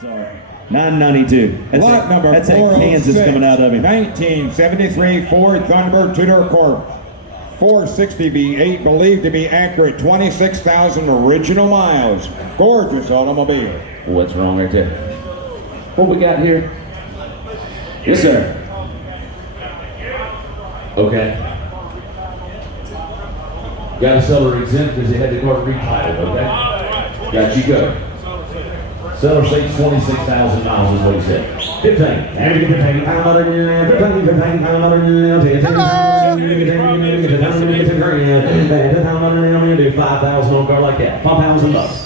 $9.92. Lot number That's that 406, Kansas coming out of him. 1973 Ford Thunderbird two-door Corp. 460 V8, believed to be accurate, 26,000 original miles. Gorgeous automobile. What's wrong right there? What we got here? Yes, sir. Okay. Got a seller exempt because they had the car retitled, okay? Got you covered. Seller states 26,000 miles is what he said. 15. Do 5,000 on a car like that. $5,000.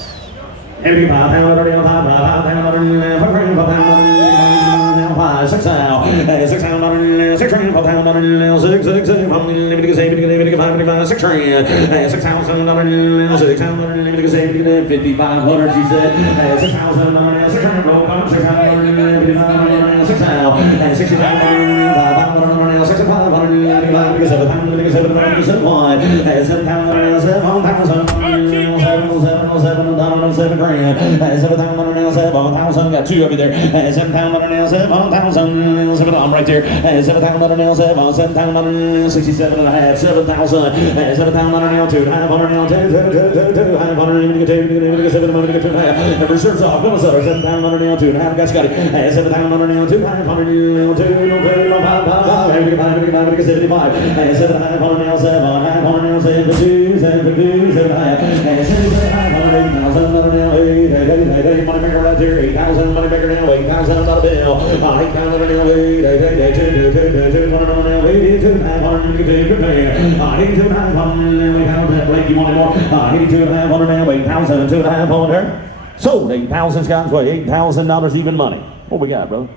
Every $5,500, she said. Got two over there. $7,000. I'm right there. $7,000. 67 and a half. 7,000. Reserves off. One seller. $7,000. 2.5. Got it. $7,000. 8,000 right there, 8,000 money maker now, $8,000 bill, 8,000 you wanted more, 8,200 now, 8,000, 2.5 on her. Sold 8,000 Scott's way, $8,000 even money. What we got, bro?